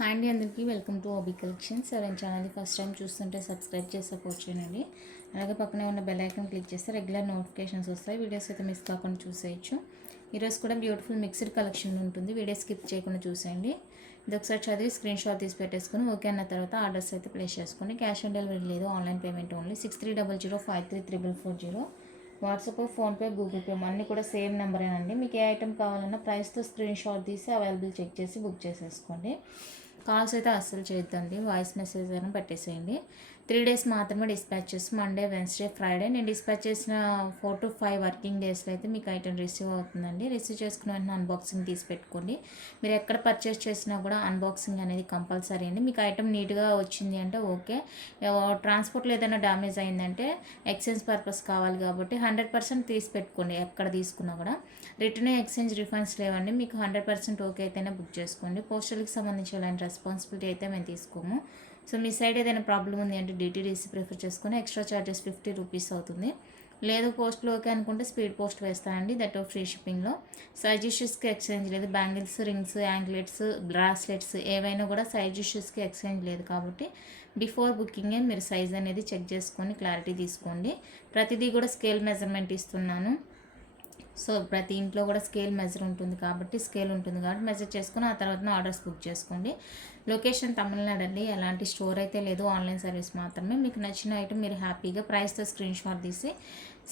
Hi అండి, అందరికీ welcome to OB collections. ఎవరైనా ఛానల్ని ఫస్ట్ టైం చూస్తుంటే సబ్స్క్రైబ్ చేసి సపోర్ట్ చేయండి. అలాగే పక్కనే ఉన్న బెల్ ఐకాన్ క్లిక్ చేస్తే రెగ్యులర్ నోటిఫికేషన్స్ వస్తాయి. వీడియోస్ అయితే మిస్ కాకుండా చూసేయచ్చు. ఈరోజు కూడా బ్యూటిఫుల్ మిక్స్డ్ కలెక్షన్ ఉంటుంది. వీడియో స్కిప్ చేయకుండా చూసేయండి. ఇది ఒకసారి చదివి స్క్రీన్ షాట్ తీసి పెట్టేసుకుని ఓకే అన్న తర్వాత ఆర్డర్స్ అయితే ప్లేస్ చేసుకోండి. క్యాష్ ఆన్ డెలివరీ లేదు, online payment only. 6300533440 WhatsApp, PhonePe, Google pay అన్నీ కూడా సేమ్ నెంబరేనండి. మీకు ఏ ఐటమ్ కావాలన్నా ప్రైస్తో స్క్రీన్ షాట్ తీసి అవైలబుల్ చెక్ చేసి బుక్ చేసేసుకోండి. కాల్స్ అయితే అస్సలు చేయొద్దండి, వాయిస్ మెసేజ్ అయినా పెట్టేసేయండి. 3 days మాత్రమే డిస్పాచ్ చేసి మండే, వెన్స్డే, ఫ్రైడే. నేను డిస్పాచ్ చేసిన 4 to 5 వర్కింగ్ డేస్లో అయితే మీకు ఐటమ్ రిసీవ్ అవుతుందండి. రిసీవ్ చేసుకున్న వెంటనే అన్బాక్సింగ్ తీసి పెట్టుకోండి. మీరు ఎక్కడ పర్చేస్ చేసినా కూడా అన్బాక్సింగ్ అనేది కంపల్సరీ అండి. మీకు ఐటమ్ నీట్గా వచ్చింది అంటే ఓకే. ట్రాన్స్పోర్ట్లో ఏదైనా డ్యామేజ్ అయిందంటే ఎక్స్చేంజ్ పర్పస్ కావాలి కాబట్టి 100% తీసి పెట్టుకోండి. ఎక్కడ తీసుకున్నా కూడా రిటర్న్, ఎక్స్చేంజ్, రిఫండ్స్ లేవండి. మీకు 100% ఓకే అయితేనే బుక్ చేసుకోండి. పోస్టల్కి సంబంధించి ఎలాంటి రెస్పాన్సిబిలిటీ అయితే మేము తీసుకోము. సో మీ సైడ్ ఏదైనా ప్రాబ్లం ఉంది అంటే DTDC ప్రిఫర్ చేసుకొని ఎక్స్ట్రా చార్జెస్ 50 రూపీస్ అవుతుంది. లేదు పోస్ట్లో ఓకే అనుకుంటే స్పీడ్ పోస్ట్ వేస్తానండి, దట్ ఫ్రీ షిప్పింగ్లో. సైజ్ ఇష్యూస్కి ఎక్స్చేంజ్ లేదు. బ్యాంగిల్స్, రింగ్స్, యాంక్లెట్స్, బ్రాస్లెట్స్ ఏవైనా కూడా సైజ్ ఇష్యూస్కి ఎక్స్చేంజ్ లేదు కాబట్టి బిఫోర్ బుకింగే మీరు సైజ్ అనేది చెక్ చేసుకొని క్లారిటీ తీసుకోండి. ప్రతిదీ కూడా స్కేల్ మెజర్మెంట్ ఇస్తున్నాను. సో ప్రతి ఇంట్లో కూడా స్కేల్ మెజర్ ఉంటుంది కాబట్టి మెజర్ చేసుకుని ఆ తర్వాత ఆర్డర్స్ బుక్ చేసుకోండి. లొకేషన్ తమిళనాడు అండి. ఎలాంటి స్టోర్ అయితే లేదు, ఆన్లైన్ సర్వీస్ మాత్రమే. మీకు నచ్చిన ఐటమ్ మీరు హ్యాపీగా ప్రైస్తో స్క్రీన్ షాట్ తీసి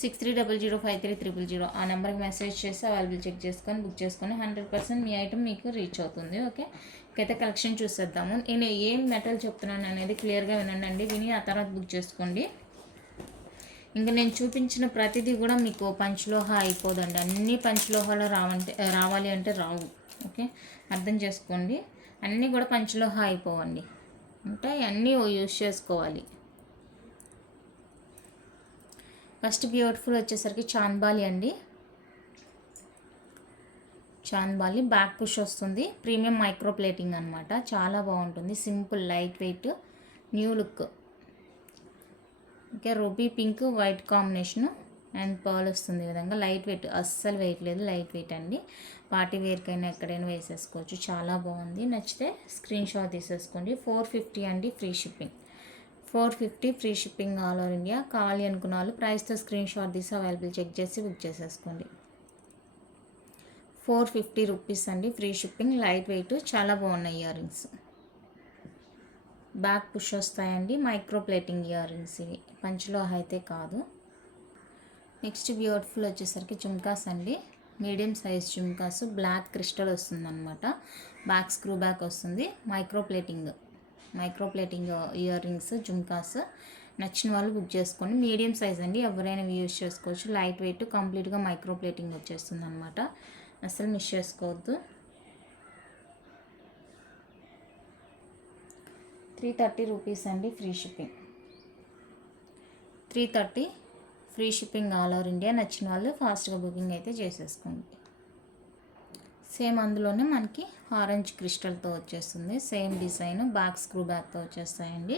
63005330 ఆ నెంబర్కి మెసేజ్ చేసి అవైలబుల్ చెక్ చేసుకొని బుక్ చేసుకొని 100% మీ ఐటమ్ మీకు రీచ్ అవుతుంది. ఓకే, ఇకైతే కలెక్షన్ చూసేద్దాము. నేను ఏం మెటల్ చెప్తున్నాను అనేది క్లియర్గా వినండి, విని ఆ తర్వాత బుక్ చేసుకోండి. ఇంకా నేను చూపించిన ప్రతిదీ కూడా మీకు పంచలోహ అయిపోదండి. అన్నీ పంచలోహాలు రావాలి అంటే రావు. ఓకే, అర్థం చేసుకోండి. అన్నీ కూడా పంచలోహ అయిపోవండి, అంటే అన్నీ యూజ్ చేసుకోవాలి. ఫస్ట్ బ్యూటిఫుల్ వచ్చేసరికి చాంద్బాలి అండి. చాంద్బాలి బ్యాక్ పుష్ వస్తుంది. ప్రీమియం మైక్రో ప్లేటింగ్ అనమాట. చాలా బాగుంటుంది. Simple, light weight, new look. Okay, ruby pink white combination and pearl వస్తుంది. ఈ విధంగా లైట్ వెయిట్, అస్సలు వెయిట్ లేదు, లైట్ వెయిట్ అండి. పార్టీ వేర్కైనా ఎక్కడైనా వేసేసుకోవచ్చు. చాలా బాగుంది. నచ్చితే స్క్రీన్ షాట్ తీసేసుకోండి. 450 అండి, free shipping. 450 free shipping all over India. కావాలి అనుకున్న వాళ్ళు ప్రైస్తో స్క్రీన్ షాట్ తీసి అవైలబుల్ చెక్ చేసి బుక్ చేసేసుకోండి. 450 రూపీస్ అండి, ఫ్రీ షిప్పింగ్. లైట్ వెయిట్, చాలా బాగున్నాయి ఇయర్ రింగ్స్. బ్యాక్ పుష్ వస్తాయండి. మైక్రో ప్లేటింగ్ ఇయర్ రింగ్స్ ఇవి, పంచలోహ అయితే కాదు. నెక్స్ట్ బ్యూటిఫుల్ వచ్చేసరికి జుమ్కాస్ అండి. Medium size jhumkas, black crystal వస్తుందన్నమాట. బ్యాక్ స్క్రూ బ్యాక్ వస్తుంది. Micro plating earrings, jhumkas. నచ్చిన వాళ్ళు బుక్ చేసుకోండి. మీడియం సైజ్ అండి, ఎవరైనా యూజ్ చేసుకోవచ్చు. లైట్ వెయిట్, కంప్లీట్గా మైక్రో ప్లేటింగ్ వచ్చేస్తుంది అనమాట. అసలు మిస్ చేసుకోవద్దు. 330 రూపీస్ అండి, free shipping. 330 free shipping all over India. నచ్చిన వాళ్ళు ఫాస్ట్గా బుకింగ్ అయితే చేసేసుకోండి. సేమ్ అందులోనే మనకి ఆరెంజ్ క్రిస్టల్తో వచ్చేస్తుంది. సేమ్ డిజైన్, బ్యాక్ స్క్రూ బ్యాక్తో వచ్చేస్తాయండి.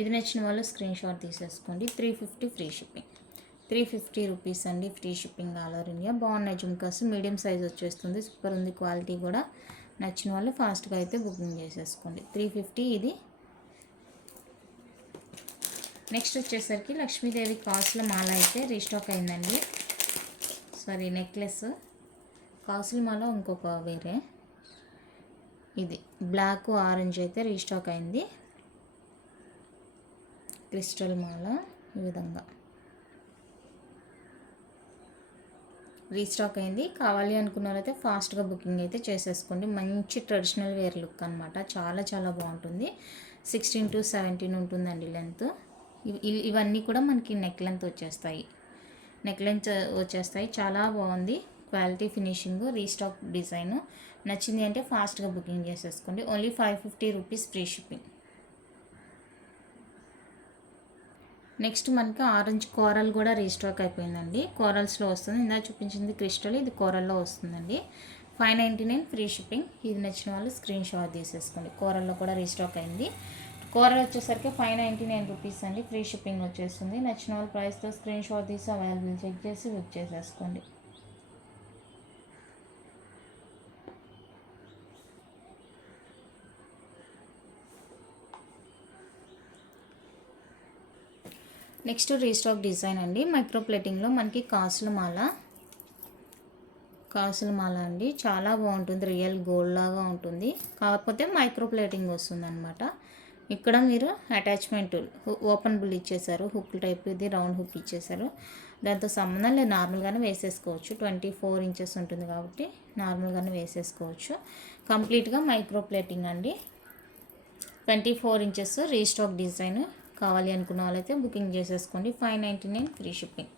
ఇది నచ్చిన వాళ్ళు స్క్రీన్ షాట్ తీసేసుకోండి. 350 ఫ్రీ షిప్పింగ్. 350 రూపీస్ అండి, free shipping all over India. బాగున్నాయి జుమ్కాస్, మీడియం సైజ్ వచ్చేస్తుంది. సూపర్ ఉంది క్వాలిటీ కూడా. నచ్చిన వాళ్ళు ఫాస్ట్గా అయితే బుకింగ్ చేసేసుకోండి. 350 ఇది. నెక్స్ట్ వచ్చేసరికి లక్ష్మీదేవి కాసుల మాల అయితే రీస్టాక్ అయిందండి. Sorry, necklace. కాసుల మాల ఇంకొక వేరే. ఇది బ్లాక్ ఆరెంజ్ అయితే రీస్టాక్ అయింది. క్రిస్టల్ మాల ఈ విధంగా రీస్టాక్ అయింది. కావాలి అనుకున్న వాళ్ళైతే ఫాస్ట్గా బుకింగ్ అయితే చేసేసుకోండి. మంచి ట్రెడిషనల్ వేర్ లుక్ అనమాట. చాలా చాలా బాగుంటుంది. 16 to 17 ఉంటుందండి లెంత్. ఇవన్నీ కూడా మనకి నెక్ లెంత్ వచ్చేస్తాయి. చాలా బాగుంది క్వాలిటీ, ఫినిషింగ్. Restock design. నచ్చింది అంటే ఫాస్ట్గా బుకింగ్ చేసేసుకోండి. Only 550 rupees free shipping. Next మనకి ఆరెంజ్ కోరల్ కూడా రీస్టాక్ అయిపోయిందండి. కోరల్స్లో వస్తుంది. ఇందా చూపించింది క్రిస్టల్, ఇది కోరల్లో వస్తుందండి. 599 ఫ్రీ షిప్పింగ్. ఇది నచ్చిన వాళ్ళు స్క్రీన్ షాట్ తీసేసుకోండి. కోరల్లో కూడా రీస్టాక్ అయింది. కోరల్ వచ్చేసరికి 599 రూపీస్ అండి, ఫ్రీ షిప్పింగ్ వచ్చేస్తుంది. నచ్చిన వాళ్ళ ప్రైస్తో స్క్రీన్ షాట్ తీసి అవైలబుల్ చెక్ చేసి బుక్ చేసేసుకోండి. నెక్స్ట్ రీస్టాక్ డిజైన్ అండి. మైక్రో ప్లేటింగ్లో మనకి కాసుల మాల అండి. చాలా బాగుంటుంది, రియల్ గోల్డ్ లాగా ఉంటుంది, కాకపోతే మైక్రో ప్లేటింగ్ వస్తుంది అనమాట. ఇక్కడ మీరు అటాచ్మెంట్ ఓపెన్ బుల్ ఇచ్చేసారు, హుక్ టైప్, ఇది రౌండ్ హుక్ ఇచ్చేసారు. దాంతో సంబంధం లేదు, నార్మల్గానే వేసేసుకోవచ్చు. 24 ఇంచెస్ ఉంటుంది కాబట్టి నార్మల్గానే వేసేసుకోవచ్చు. కంప్లీట్గా మైక్రో ప్లేటింగ్ అండి. 24 ఇంచెస్ రీస్టాక్ డిజైన్. కావాలి అనుకున్న వాళ్ళైతే బుకింగ్ చేసేసుకోండి. 599 ఫ్రీ షిప్పింగ్.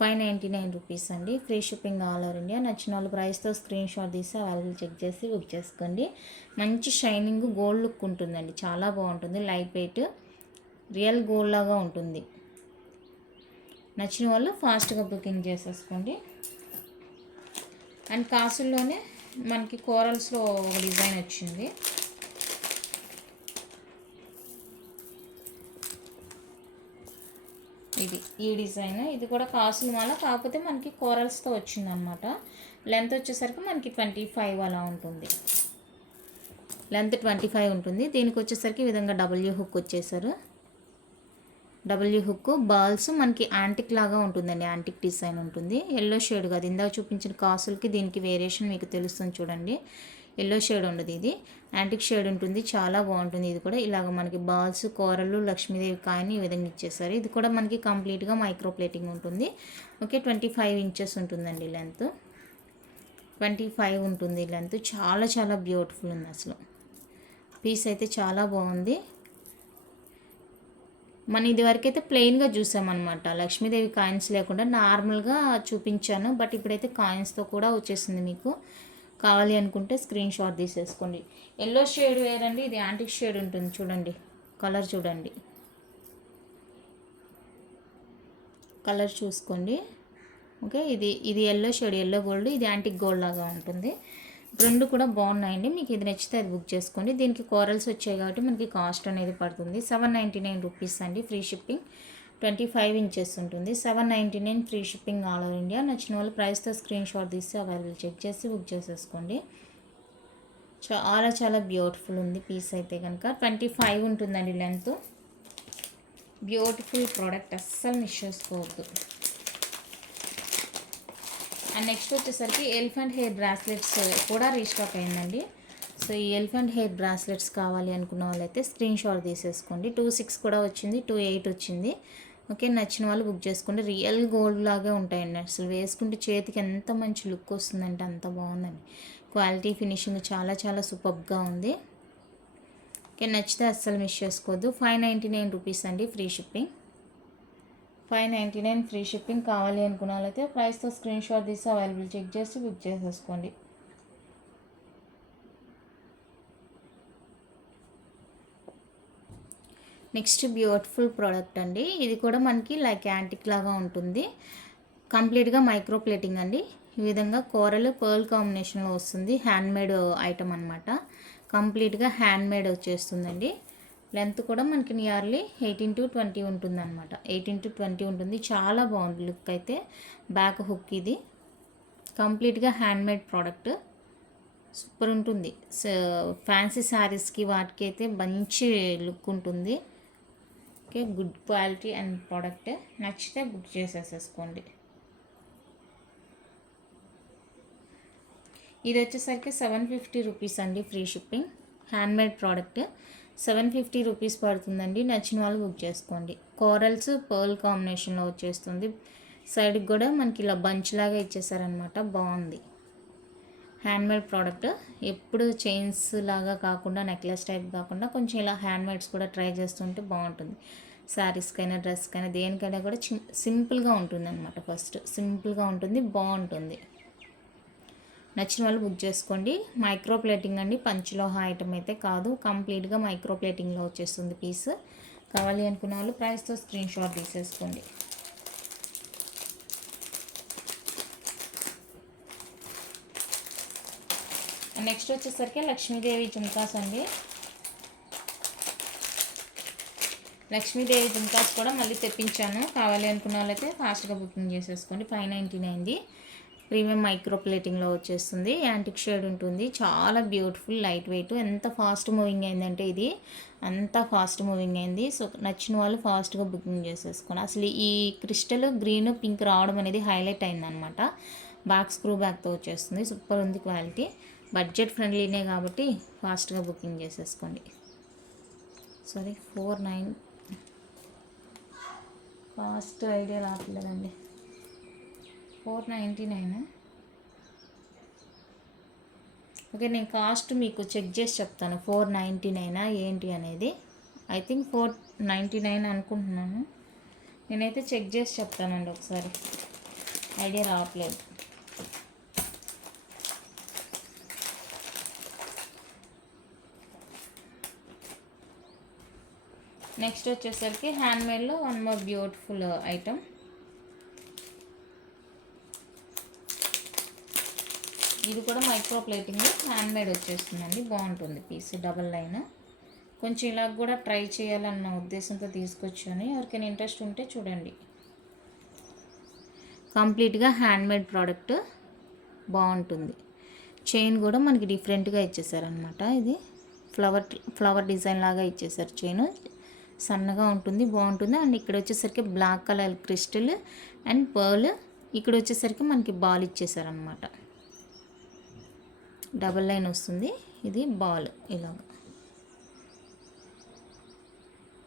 599 రూపీస్ అండి, free shipping all over India. నచ్చిన వాళ్ళు ప్రైస్తో స్క్రీన్ షాట్ తీసి అవైలబుల్ చెక్ చేసి బుక్ చేసుకోండి. మంచి షైనింగ్ గోల్డ్ లుక్ ఉంటుందండి, చాలా బాగుంటుంది. లైట్ వెయిట్ రియల్ గోల్డ్ లాగా ఉంటుంది. నచ్చిన వాళ్ళు ఫాస్ట్గా బుకింగ్ చేసేసుకోండి. అండ్ కాసుల్లోనే మనకి కోరల్స్లో ఒక డిజైన్ వచ్చింది. ఈ డిజైన్, ఇది కూడా కాసుల మాల, కాకపోతే మనకి కోరల్స్తో వచ్చిందనమాట. లెంత్ వచ్చేసరికి మనకి 25 అలా ఉంటుంది. లెంత్ 25 ఉంటుంది. దీనికి వచ్చేసరికి ఈ విధంగా డబ్ల్యూ హుక్ వచ్చేసారు. డబ్ల్యూ హుక్ బాల్స్ మనకి యాంటిక్ లాగా ఉంటుందండి, యాంటిక్ డిజైన్ ఉంటుంది. ఎల్లో షేడ్ కాదు, ఇందాక చూపించిన కాసులకి దీనికి వేరియేషన్ మీకు తెలుస్తుంది చూడండి. ఎల్లో షేడ్ ఉండదు, ఇది యాంటిక్ షేడ్ ఉంటుంది, చాలా బాగుంటుంది. ఇది కూడా ఇలాగ మనకి బాల్స్, కూరలు, లక్ష్మీదేవి కాయని ఈ విధంగా ఇచ్చేసారు. ఇది కూడా మనకి కంప్లీట్గా మైక్రో ప్లేటింగ్ ఉంటుంది. ఓకే, 25 ఇంచెస్ ఉంటుందండి లెంత్. 25 ఉంటుంది లెంత్. చాలా చాలా బ్యూటిఫుల్ ఉంది అసలు. పీస్ అయితే చాలా బాగుంది. మన ఇదివరకు అయితే ప్లెయిన్గా చూసామన్నమాట, లక్ష్మీదేవి కాయిన్స్ లేకుండా నార్మల్గా చూపించాను. బట్ ఇప్పుడైతే కాయిన్స్తో కూడా వచ్చేసింది. మీకు కావాలి అనుకుంటే స్క్రీన్ షాట్ తీసేసుకోండి. ఎల్లో షేడ్ వేరండి, ఇది యాంటిక్ షేడ్ ఉంటుంది చూడండి. కలర్ చూడండి, కలర్ చూసుకోండి. ఓకే, ఇది ఎల్లో షేడ్, ఎల్లో గోల్డ్, ఇది యాంటిక్ గోల్డ్ లాగా ఉంటుంది. రెండు కూడా బాగున్నాయండి. మీకు ఇది నచ్చితే అది బుక్ చేసుకోండి. దీనికి కోరల్స్ వచ్చాయి కాబట్టి మనకి కాస్ట్ అనేది పడుతుంది. 799 రూపీస్ అండి, ఫ్రీ షిప్పింగ్. 25 ఇంచెస్ ఉంటుంది. 799 free shipping all over India. నచ్చిన వాళ్ళు ప్రైస్తో స్క్రీన్ షాట్ తీసి అవైలబుల్ చెక్ చేసి బుక్ చేసేసుకోండి. చాలా చాలా బ్యూటిఫుల్ ఉంది పీస్ అయితే కనుక. 25 ఉంటుందండి లెంత్. బ్యూటిఫుల్ ప్రోడక్ట్, అస్సలు మిస్ చేసుకోవద్దు. అండ్ నెక్స్ట్ వచ్చేసరికి ఎలిఫెంట్ హెయిర్ బ్రాస్లెట్స్ కూడా రీస్టాక్ అయిందండి. సో ఈ ఎలిఫెంట్ హెయిర్ బ్రాస్లెట్స్ కావాలి అనుకున్న వాళ్ళైతే స్క్రీన్ షాట్ తీసేసుకోండి. 26 కూడా వచ్చింది, 28 వచ్చింది. ఓకే, నచ్చిన వాళ్ళు బుక్ చేసుకోండి. రియల్ గోల్డ్ లాగే ఉంటాయండి, అసలు వేసుకుంటే చేతికి ఎంత మంచి లుక్ వస్తుందంటే అంత బాగుందండి. క్వాలిటీ ఫినిషింగ్ చాలా చాలా సూపర్గా ఉంది. ఓకే, నచ్చితే అస్సలు మిస్ చేసుకోవద్దు. 599 రూపీస్ అండి, ఫ్రీ షిప్పింగ్. 599 free shipping. కావాలి అనుకున్న వాళ్ళైతే ప్రైస్తో స్క్రీన్ షాట్ తీసి అవైలబుల్ చెక్ చేసి బుక్ చేసేసుకోండి. నెక్స్ట్ బ్యూటిఫుల్ ప్రోడక్ట్ అండి. ఇది కూడా మనకి లైక్ యాంటిక్ లాగా ఉంటుంది. కంప్లీట్గా మైక్రో ప్లేటింగ్ అండి. ఈ విధంగా కోరలు పర్ల్ కాంబినేషన్లో వస్తుంది. హ్యాండ్మేడ్ ఐటమ్ అనమాట. కంప్లీట్గా హ్యాండ్మేడ్ వచ్చేస్తుందండి. లెంత్ కూడా మనకి నియర్లీ 18 to 20 ఉంటుంది అనమాట. 18 to 20 ఉంటుంది. చాలా బాగుంది లుక్ అయితే. బ్యాక్ హుక్ ఇది కంప్లీట్గా హ్యాండ్మేడ్ ప్రోడక్ట్, సూపర్ ఉంటుంది. ఫ్యాన్సీ శారీస్కి వాటికి అయితే మంచి లుక్ ఉంటుంది. Okay, good quality and product. నచ్చితే బుక్ చేసేసేసుకోండి. ఇది వచ్చేసరికి 750 రూపీస్ అండి, free shipping. Handmade product 750 rupees పడుతుందండి. నచ్చిన వాళ్ళు బుక్ చేసుకోండి. కోరల్స్ పర్ల్ కాంబినేషన్లో వచ్చేస్తుంది. సైడ్కి కూడా మనకి ఇలా బంచ్ లాగా ఇచ్చేసారనమాట, బాగుంది. Handmade product. ఎప్పుడు చైన్స్ లాగా కాకుండా, నెక్లెస్ టైప్ కాకుండా కొంచెం ఇలా హ్యాండ్మేడ్స్ కూడా ట్రై చేస్తుంటే బాగుంటుంది. శారీస్కైనా, డ్రెస్కైనా, దేనికైనా కూడా సింపుల్గా ఉంటుంది అనమాట. ఫస్ట్ సింపుల్గా ఉంటుంది, బాగుంటుంది. నచ్చిన వాళ్ళు బుక్ చేసుకోండి. మైక్రో ప్లేటింగ్ అండి, పంచలోహ ఐటమ్ అయితే కాదు, కంప్లీట్గా మైక్రో ప్లేటింగ్లో వచ్చేస్తుంది పీస్. కావాలి అనుకున్న వాళ్ళు ప్రైస్తో స్క్రీన్ షాట్ తీసేసుకోండి. నెక్స్ట్ వచ్చేసరికి లక్ష్మీదేవి జుమ్కాస్ అండి. లక్ష్మీదేవి జుమ్కాస్ కూడా మళ్ళీ తెప్పించాను. కావాలి అనుకున్న వాళ్ళైతే ఫాస్ట్గా బుకింగ్ చేసేసుకోండి. 599 ప్రీమియం మైక్రో ప్లేటింగ్లో వచ్చేస్తుంది. యాంటిక్ షేడ్ ఉంటుంది. చాలా బ్యూటిఫుల్ లైట్ వెయిట్. ఎంత ఫాస్ట్ మూవింగ్ అయిందంటే ఇది అంత ఫాస్ట్ మూవింగ్ అయింది. సో నచ్చిన వాళ్ళు ఫాస్ట్గా బుకింగ్ చేసేసుకోండి. అసలు ఈ క్రిస్టల్ గ్రీన్ పింక్ రావడం అనేది హైలైట్ అయిందనమాట. బ్యాక్ స్క్రూ బ్యాక్తో వచ్చేస్తుంది. సూపర్ ఉంది క్వాలిటీ. బడ్జెట్ ఫ్రెండ్లీనే కాబట్టి ఫాస్ట్గా బుకింగ్ చేసేసుకోండి. సారీ 49 కాస్ట్ ఐడియా రావట్లేదండి. 499. ఓకే, నేను కాస్ట్ మీకు చెక్ చేసి చెప్తాను. 499 ఏంటి అనేది. ఐ థింక్ 499 అనుకుంటున్నాను. నేనైతే చెక్ చేసి చెప్తానండి ఒకసారి. ఐడియా రావట్లేదు. నెక్స్ట్ వచ్చేసరికి హ్యాండ్మేడ్లో వన్ మోర్ బ్యూటిఫుల్ ఐటమ్. ఇది కూడా మైక్రో ప్లేటింగ్ హ్యాండ్మేడ్ వచ్చేస్తుందండి. బాగుంటుంది పీస్. Double line. కొంచెం ఇలా కూడా ట్రై చేయాలన్న ఉద్దేశంతో తీసుకొచ్చాను. ఎవరికైనా ఇంట్రెస్ట్ ఉంటే చూడండి. కంప్లీట్గా హ్యాండ్మేడ్ ప్రోడక్ట్. బాగుంటుంది. చైన్ కూడా మనకి డిఫరెంట్గా ఇచ్చేసారనమాట. ఇది ఫ్లవర్ డిజైన్ లాగా ఇచ్చేసారు. చైన్ సన్నగా ఉంటుంది. బాగుంటుంది. అండ్ ఇక్కడ వచ్చేసరికి black colour crystal and pearl. ఇక్కడ వచ్చేసరికి మనకి బాల్ ఇచ్చేసారనమాట. డబల్ లైన్ వస్తుంది. ఇది బాల్ ఇలాగ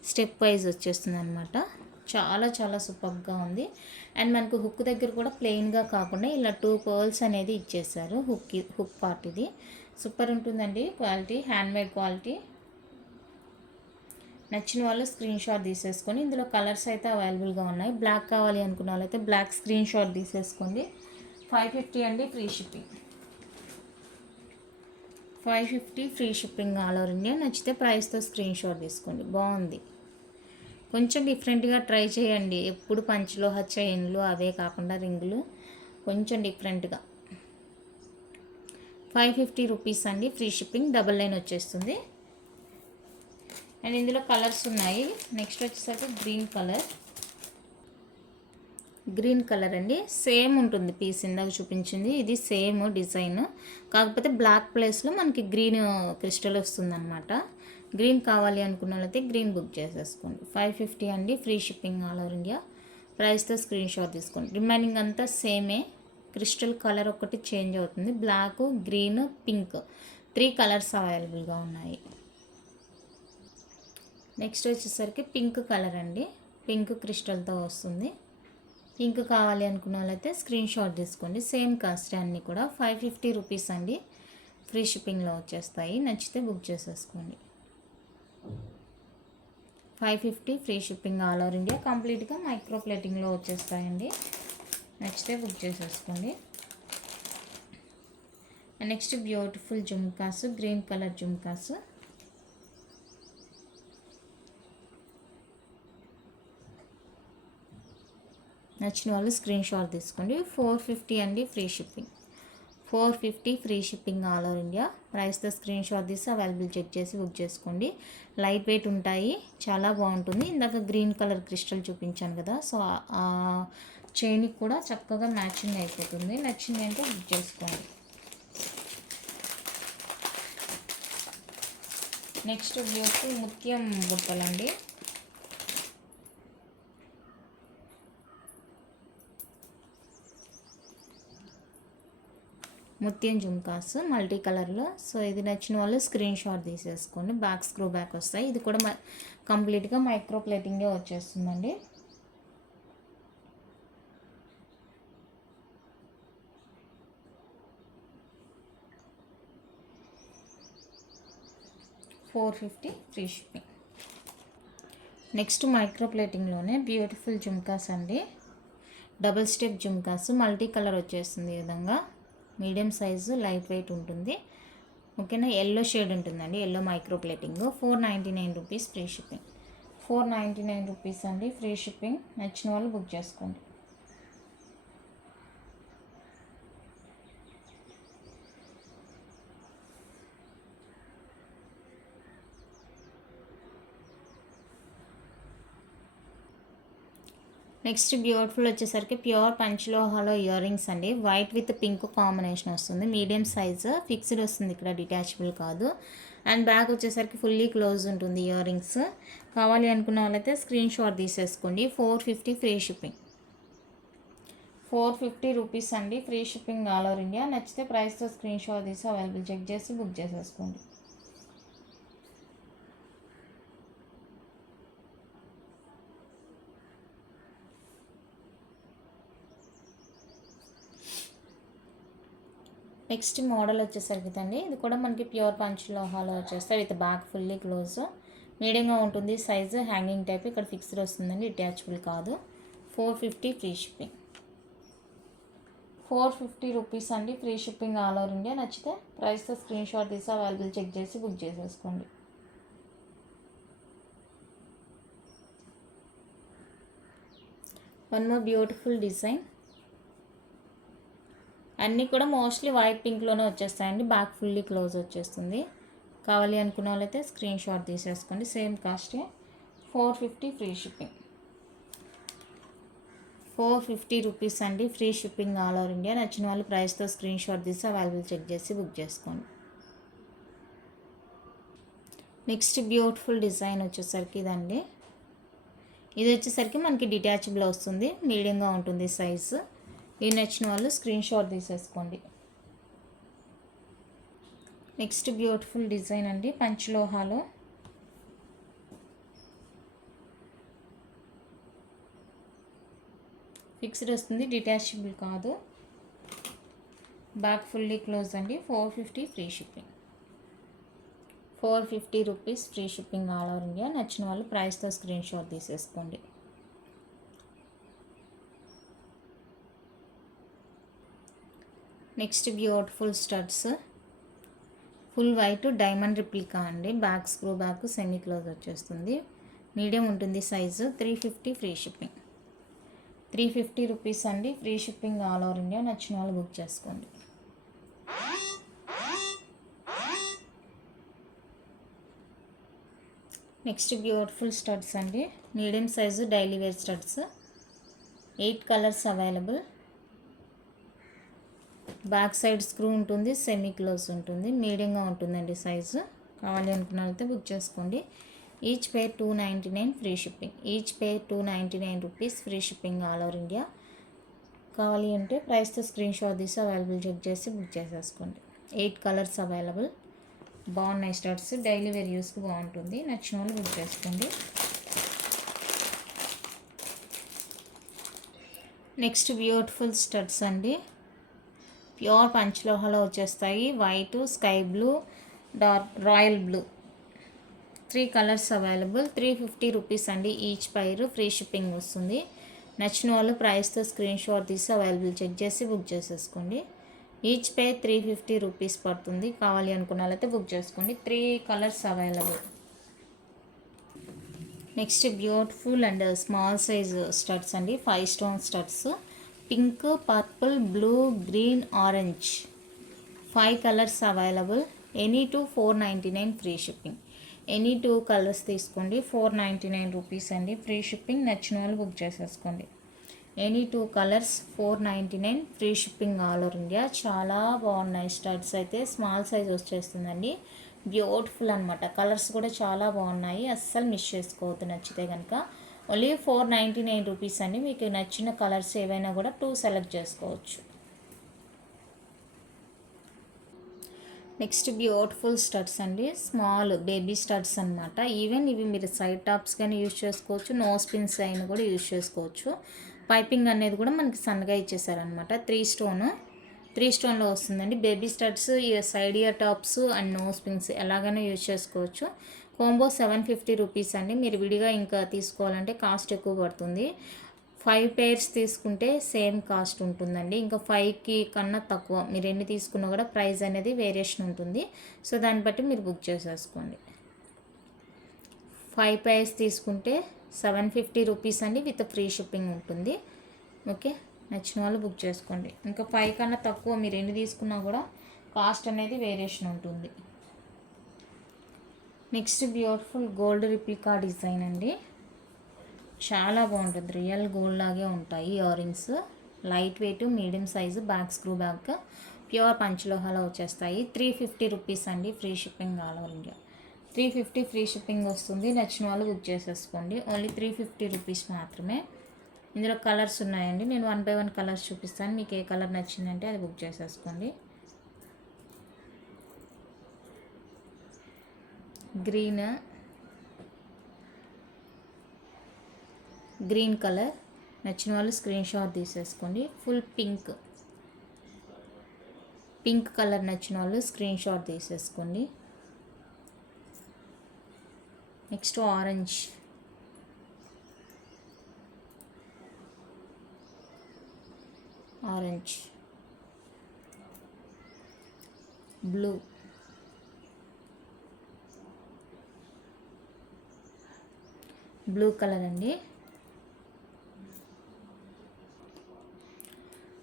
స్టెప్ వైజ్ వచ్చేస్తుంది అనమాట. చాలా చాలా సూపర్గా ఉంది. అండ్ మనకు హుక్ దగ్గర కూడా ప్లెయిన్గా కాకుండా ఇలా 2 పర్ల్స్ అనేది ఇచ్చేసారు. హుక్ పార్ట్ ఇది సూపర్ ఉంటుందండి. Quality handmade quality. నచ్చిన వాళ్ళు స్క్రీన్ షాట్ తీసేసుకొని, ఇందులో కలర్స్ అయితే అవైలబుల్గా ఉన్నాయి. బ్లాక్ కావాలి అనుకున్న వాళ్ళైతే బ్లాక్ స్క్రీన్ షాట్ తీసేసుకోండి. 550 అండి free shipping. 550 free shipping all over India. నచ్చితే ప్రైస్తో స్క్రీన్ షాట్ తీసుకోండి. బాగుంది. కొంచెం డిఫరెంట్గా ట్రై చేయండి. ఎప్పుడు పంచలోహ చైన్లు అవే కాకుండా రింగులు కొంచెం డిఫరెంట్గా. 550 రూపీస్ అండి ఫ్రీ షిప్పింగ్. డబల్ లైన్ వచ్చేస్తుంది. అండ్ ఇందులో కలర్స్ ఉన్నాయి. నెక్స్ట్ వచ్చేసరికి గ్రీన్ కలర్ అండి. సేమ్ ఉంటుంది పీస్ ఇందాక చూపించింది. ఇది సేమ్ డిజైన్, కాకపోతే బ్లాక్ ప్లేస్లో మనకి గ్రీన్ క్రిస్టల్ వస్తుందన్నమాట. గ్రీన్ కావాలి అనుకున్న వాళ్ళైతే గ్రీన్ బుక్ చేసేసుకోండి. 550 అండి free shipping all over India. ప్రైస్తో స్క్రీన్ షాట్ తీసుకోండి. రిమైనింగ్ అంతా సేమే. క్రిస్టల్ కలర్ ఒకటి చేంజ్ అవుతుంది. బ్లాక్, గ్రీన్, పింక్ 3 కలర్స్ అవైలబుల్గా ఉన్నాయి. నెక్స్ట్ వచ్చేసరికి పింక్ కలర్ అండి. పింక్ క్రిస్టల్తో వస్తుంది. పింక్ కావాలి అనుకున్న వాళ్ళైతే స్క్రీన్ షాట్ తీసుకోండి. సేమ్ కాస్ట్ అన్నీ కూడా 550 రూపీస్ అండి. ఫ్రీ షిప్పింగ్లో వచ్చేస్తాయి. నచ్చితే బుక్ చేసేసుకోండి. 550 free shipping all over India. కంప్లీట్గా మైక్రో ప్లేటింగ్లో వచ్చేస్తాయండి. నచ్చితే బుక్ చేసేసుకోండి. Next beautiful jhumkas, green colour jhumkas. నచ్చిన వాళ్ళు స్క్రీన్ షాట్ తీసుకోండి. 450 అండి free shipping. 450 free shipping all over India. ప్రైస్తో స్క్రీన్ షాట్ తీసి అవైలబుల్ చెక్ చేసి బుక్ చేసుకోండి. లైట్ వెయిట్ ఉంటాయి. చాలా బాగుంటుంది. ఇందాక గ్రీన్ కలర్ క్రిస్టల్ చూపించాను కదా, సో ఆ చైన్కి కూడా చక్కగా మ్యాచింగ్ అయిపోతుంది. నచ్చింది అంటే బుక్ చేసుకోండి. నెక్స్ట్ బ్యూటిఫుల్ ముత్యం బుట్టలండి. ముత్యం జుమ్కాస్ మల్టీ కలర్లో. సో ఇది నచ్చిన వాళ్ళు స్క్రీన్ షాట్ తీసేసుకోండి. బ్యాక్ స్క్రూ బ్యాక్ వస్తాయి. ఇది కూడా కంప్లీట్గా మైక్రో ప్లేటింగే వచ్చేస్తుందండి. $450 ఫ్రీ షిప్పింగ్. నెక్స్ట్ మైక్రో ప్లేటింగ్లోనే బ్యూటిఫుల్ జుమ్కాస్ అండి. Double step jhumkas multi colour వచ్చేస్తుంది. ఈ విధంగా మీడియం సైజు, లైట్ వెయిట్ ఉంటుంది. ఓకేనా. ఎల్లో షేడ్ ఉంటుందండి. Yellow micro plating. 499 rupees free shipping. 499 rupees అండి ఫ్రీ షిప్పింగ్. నచ్చిన వాళ్ళు బుక్ చేసుకోండి. నెక్స్ట్ బ్యూటిఫుల్ వచ్చేసరికి ప్యూర్ పంచలోహాలో ఇయర్ రింగ్స్ అండి. వైట్ విత్ పింక్ కాంబినేషన్ వస్తుంది. మీడియం సైజ్ ఫిక్స్డ్ వస్తుంది, ఇక్కడ డిటాచబుల్ కాదు. అండ్ బ్యాక్ వచ్చేసరికి ఫుల్లీ క్లోజ్ ఉంటుంది ఇయర్ రింగ్స్. కావాలి అనుకున్న వాళ్ళైతే స్క్రీన్ షాట్ తీసేసుకోండి. 450 ఫ్రీ షిప్పింగ్. 450 రూపీస్ అండి, free shipping all over India. నచ్చితే ప్రైస్తో స్క్రీన్ షాట్ తీసి అవైలబుల్ చెక్ చేసి బుక్ చేసేసుకోండి. నెక్స్ట్ మోడల్ వచ్చేసరికి అండి, ఇది కూడా మనకి ప్యూర్ పంచలోహాలో వచ్చేస్తాయి. విత్ బ్యాక్ ఫుల్లీ క్లోజ్, మీడియంగా ఉంటుంది సైజు. హ్యాంగింగ్ టైప్, ఇక్కడ ఫిక్స్డ్ వస్తుందండి, అటాచబుల్ కాదు. 450 ఫ్రీ షిప్పింగ్. 450 రూపీస్ అండి, free shipping all over India. నచ్చితే ప్రైస్తో స్క్రీన్ షాట్ తీసి అవైలబుల్ చెక్ చేసి బుక్ చేసేసుకోండి. One more beautiful design. అన్నీ కూడా మోస్ట్లీ వైట్ పింక్లోనే వచ్చేస్తాయండి. బ్యాక్ ఫుల్లీ క్లోజ్ వచ్చేస్తుంది. కావాలి అనుకున్న వాళ్ళైతే స్క్రీన్ షాట్ తీసేసుకోండి. సేమ్ కాస్టే, 450 ఫ్రీ షిప్పింగ్. 450 రూపీస్ అండి, free shipping all over India. నచ్చిన వాళ్ళు ప్రైస్తో స్క్రీన్ షాట్ తీసి అవైలబుల్ చెక్ చేసి బుక్ చేసుకోండి. నెక్స్ట్ బ్యూటిఫుల్ డిజైన్ వచ్చేసరికి ఇదండి. ఇది వచ్చేసరికి మనకి డిటాచబుల్ వస్తుంది, మీడియంగా ఉంటుంది సైజు. ఇది నచ్చిన వాళ్ళు స్క్రీన్ షాట్ తీసేసుకోండి. నెక్స్ట్ బ్యూటిఫుల్ డిజైన్ అండి, పంచలోహాలో. ఫిక్స్డ్ వస్తుంది, డిటాచబుల్ కాదు. బ్యాక్ ఫుల్లీ క్లోజ్ అండి. 450 free shipping. 450 rupees, free shipping all over India. నచ్చిన వాళ్ళు ప్రైస్తో స్క్రీన్ షాట్ తీసేసుకోండి. Next beautiful studs, full white diamond replica అండి. Back screw back semi close వచ్చేస్తుంది, మీడియం ఉంటుంది సైజు. 350 free shipping. 350 రూపీస్ అండి, free shipping all over India. నచ్చిన వాళ్ళు బుక్ చేసుకోండి. నెక్స్ట్ బ్యూటిఫుల్ స్టడ్స్ అండి, medium size daily wear studs. 8 colours available. Back side screw ఉంటుంది, semi close ఉంటుంది, మీడియంగా ఉంటుందండి సైజు. కావాలి అనుకున్న వాళ్ళైతే బుక్ చేసుకోండి. Each pair 299 free shipping. Each pair 299 rupees, free shipping all over India. కావాలి అంటే ప్రైస్తో స్క్రీన్ షాట్ తీసి అవైలబుల్ చెక్ చేసి బుక్ చేసేసుకోండి. 8 కలర్స్ అవైలబుల్. బాగున్నాయి స్టడ్స్, డైలీ వేర్ యూస్కి బాగుంటుంది. నచ్చిన వాళ్ళు బుక్ చేసుకోండి. నెక్స్ట్ బ్యూటిఫుల్ స్టడ్స్ అండి, ప్యూర్ పంచలోహాలో వచ్చేస్తాయి. White, sky blue, dark royal blue. 3 colours available. 350 rupees అండి, ఈచ్ పైర్. ఫ్రీ షిప్పింగ్ వస్తుంది. నచ్చిన వాళ్ళు ప్రైస్తో స్క్రీన్ షాట్ తీసి అవైలబుల్ చెక్ చేసి బుక్ చేసేసుకోండి. ఈచ్ పేర్ 350 రూపీస్ పడుతుంది. కావాలి అనుకున్న వాళ్ళైతే బుక్ చేసుకోండి. 3 colours available. Next beautiful and small size studs అండి, 5 stone studs. Pink, purple, blue, green, orange. 5 colours available. Any 2 499 free shipping. Any 2 colours తీసుకోండి. 499 రూపీస్ అండి, ఫ్రీ షిప్పింగ్. నచ్చిన వాళ్ళు బుక్ చేసేసుకోండి. Any 2 colours 499 free shipping all over India. చాలా బాగున్నాయి studs అయితే. Small size వచ్చేస్తుందండి, బ్యూటిఫుల్ అనమాట. కలర్స్ కూడా చాలా బాగున్నాయి, అస్సలు మిస్ చేసుకోవద్దు నచ్చితే కనుక. ఓన్లీ 499 రూపీస్ అండి. మీకు నచ్చిన కలర్స్ ఏవైనా కూడా 2 సెలెక్ట్ చేసుకోవచ్చు. నెక్స్ట్ బ్యూటిఫుల్ స్టడ్స్ అండి, స్మాల్ బేబీ స్టడ్స్ అనమాట. ఈవెన్ ఇవి మీరు సైడ్ టాప్స్ కానీ యూజ్ చేసుకోవచ్చు, నోస్ పిన్స్ అయినా కూడా యూజ్ చేసుకోవచ్చు. పైపింగ్ అనేది కూడా మనకి సన్నగా ఇచ్చేసారనమాట. 3 స్టోన్లో వస్తుందండి. Baby studs, side ear tops and nose pins ఎలాగైనా యూజ్ చేసుకోవచ్చు. కాంబో 750 రూపీస్ అండి. మీరు విడిగా ఇంకా తీసుకోవాలంటే కాస్ట్ ఎక్కువ పడుతుంది. 5 పేర్స్ తీసుకుంటే సేమ్ కాస్ట్ ఉంటుందండి. ఇంకా 5కి కన్నా తక్కువ మీరు ఎన్ని తీసుకున్నా కూడా ప్రైస్ అనేది వేరియేషన్ ఉంటుంది. సో దాన్ని బట్టి మీరు బుక్ చేసేసుకోండి. 5 పేర్స్ తీసుకుంటే 750 రూపీస్ అండి, విత్ ఫ్రీ షిప్పింగ్ ఉంటుంది. ఓకే, నచ్చిన వాళ్ళు బుక్ చేసుకోండి. ఇంకా 5 కన్నా తక్కువ మీరు ఎన్ని తీసుకున్నా కూడా కాస్ట్ అనేది వేరియేషన్ ఉంటుంది. Next beautiful gold replica design అండి. చాలా బాగుంటుంది, రియల్ గోల్డ్ లాగే ఉంటాయి ear rings. Light weight, medium size, back screw back, pure పంచలోహాలో వచ్చేస్తాయి. 350 రూపీస్ అండి, free shipping all over India. 350 free shipping వస్తుంది. నచ్చిన వాళ్ళు బుక్ చేసేసుకోండి. ఓన్లీ 350 రూపీస్ మాత్రమే. ఇందులో కలర్స్ ఉన్నాయండి, నేను 1 by 1 కలర్స్ చూపిస్తాను. మీకు ఏ కలర్ నచ్చిందంటే అది బుక్ చేసేసుకోండి. గ్రీన్ కలర్ నచ్చిన వాళ్ళు స్క్రీన్ షాట్ తీసేసుకోండి. ఫుల్ పింక్ కలర్ నచ్చిన వాళ్ళు స్క్రీన్ షాట్ తీసేసుకోండి. నెక్స్ట్ ఆరెంజ్, బ్లూ కలర్ అండి.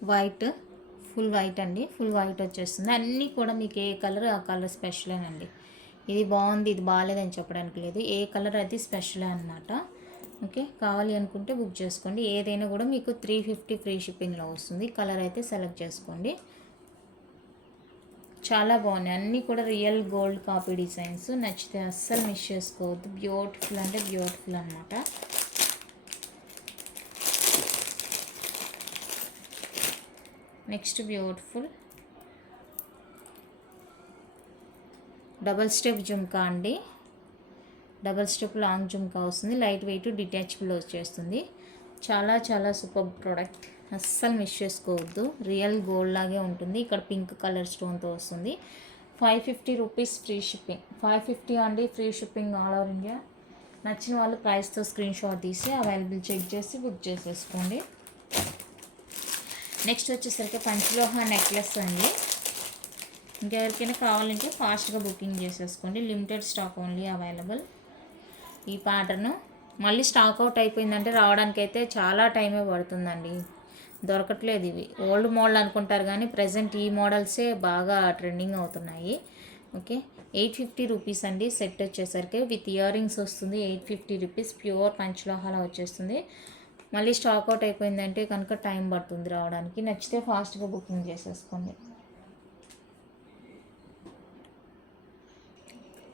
వైట్, ఫుల్ వైట్ అండి, ఫుల్ వైట్ వచ్చేస్తుంది. అన్నీ కూడా మీకు ఏ కలర్ ఆ కలర్ స్పెషలేనండి. ఇది బాగుంది ఇది బాగాలేదని చెప్పడానికి లేదు, ఏ కలర్ అది స్పెషలే అనమాట. ఓకే, కావాలి అనుకుంటే బుక్ చేసుకోండి. ఏదైనా కూడా మీకు 350 ఫ్రీ షిప్పింగ్లో వస్తుంది. కలర్ అయితే సెలెక్ట్ చేసుకోండి. చాలా బాగున్నాయి, అన్నీ కూడా రియల్ గోల్డ్ కాపీ డిజైన్స్. నచ్చితే అస్సలు మిస్ చేసుకోవద్దు. బ్యూటిఫుల్ అంటే బ్యూటిఫుల్ అనమాట. Next beautiful double step jhumka అండి. డబల్ స్టెప్ లాంగ్ జుమ్కా వస్తుంది. లైట్ వెయిట్, డిటాచబుల్ వచ్చేస్తుంది. చాలా చాలా సూపర్ ప్రోడక్ట్, అస్సలు మిస్ చేసుకోవద్దు. రియల్ గోల్డ్ లాగే ఉంటుంది. ఇక్కడ పింక్ కలర్ స్టోన్తో వస్తుంది. 550 రూపీస్ ఫ్రీ షిప్పింగ్. 550 అండి, free shipping all over India. నచ్చిన వాళ్ళు ప్రైస్తో స్క్రీన్ షాట్ తీసి అవైలబుల్ చెక్ చేసి బుక్ చేసేసుకోండి. నెక్స్ట్ వచ్చేసరికి పంచలోహ నెక్లెస్ అండి. ఇంకెవరికైనా కావాలంటే ఫాస్ట్గా బుకింగ్ చేసేసుకోండి. Limited stock only available. ఈ ప్యాటర్న్ మళ్ళీ స్టాక్ అవుట్ అయిపోయిందంటే రావడానికైతే చాలా టైమే పడుతుందండి, దొరకట్లేదు. ఇవి ఓల్డ్ మోడల్ అనుకుంటారు కానీ ప్రజెంట్ ఈ మోడల్సే బాగా ట్రెండింగ్ అవుతున్నాయి. ఓకే, 850 రూపీస్ అండి. సెట్ వచ్చేసరికి విత్ ఇయర్ రింగ్స్ వస్తుంది. 850 రూపీస్, ప్యూర్ పంచలోహాల వచ్చేస్తుంది. మళ్ళీ స్టాక్ అవుట్ అయిపోయిందంటే కనుక టైం పడుతుంది రావడానికి. నచ్చితే ఫాస్ట్గా బుకింగ్ చేసేసుకోండి.